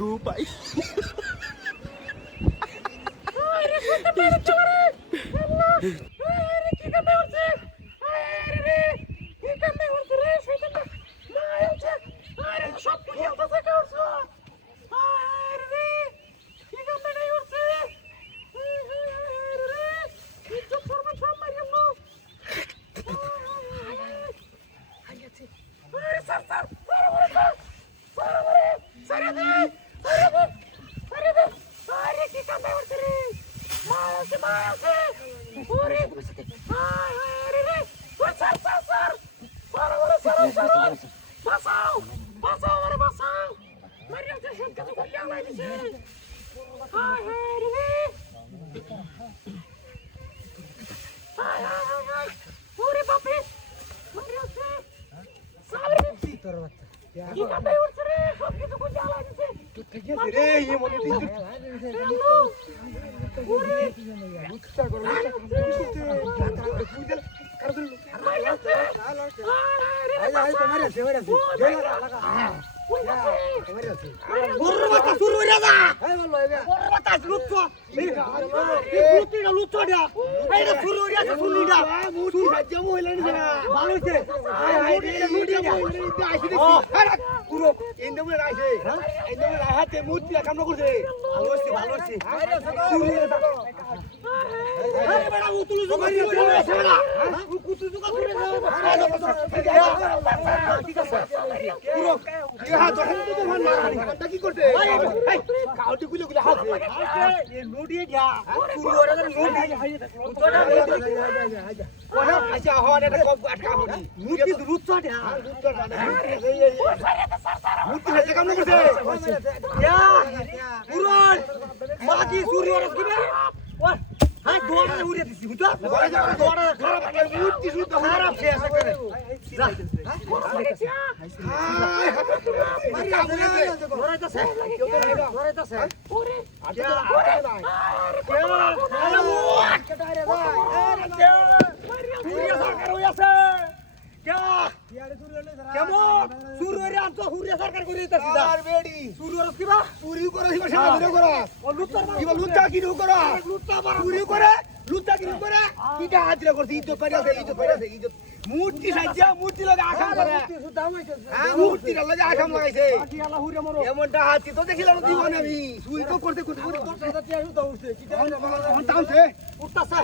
গো ভাই আরে কত বড় চোরে আল্লাহ আরে কি কামে হচ্ছে আরে কি কামে হচ্ছে রে শয়তানটা না হচ্ছে আরে সব কি হচ্ছে কাউসো আরে কি কামে নাই হচ্ছে আরে কি চোখ ফরমান সব মারি গেল আরে স্যার আরে কি কামে হচ্ছে রে মারছে ওরে আরে রে স্যার বাঁচাও আরে বাঁচাও মারিয়া যে সব কিছু করে আলাই দিছে হায় রে হায় ওরে বাপরে মারিয়া যে সাবরে তোর বাচ্চা কি কামে হচ্ছে রে সব কিছু করে আলাই দিছে তুই থেকে রে এই মনে দিন ওরে বুঝতা করো কি করতে কাউটি গুলো গুলো হাতে লুটিয়ে যা শুরু করে লুটি আচ্ছা হন এটা কব আটকা পড়ি মুটি রুট চড়া মুটি হাতে কাম করছে ইয়া পুরন বাকি সূর্য রস কি ওর হাই দোড়া উড়ে দিছি বুঝছো দোড়া খারাপ মুটি শুদ্ধ খারাপ শেষ করে যা মূর্তি সাজিয়া মূর্তি লগা আখাম করে মূর্তি লগা আখাম লাগাইছে এমনটা হাতি তো দেখিলাম জীবনে আমি সুই তো করতে করতে উঠতাছে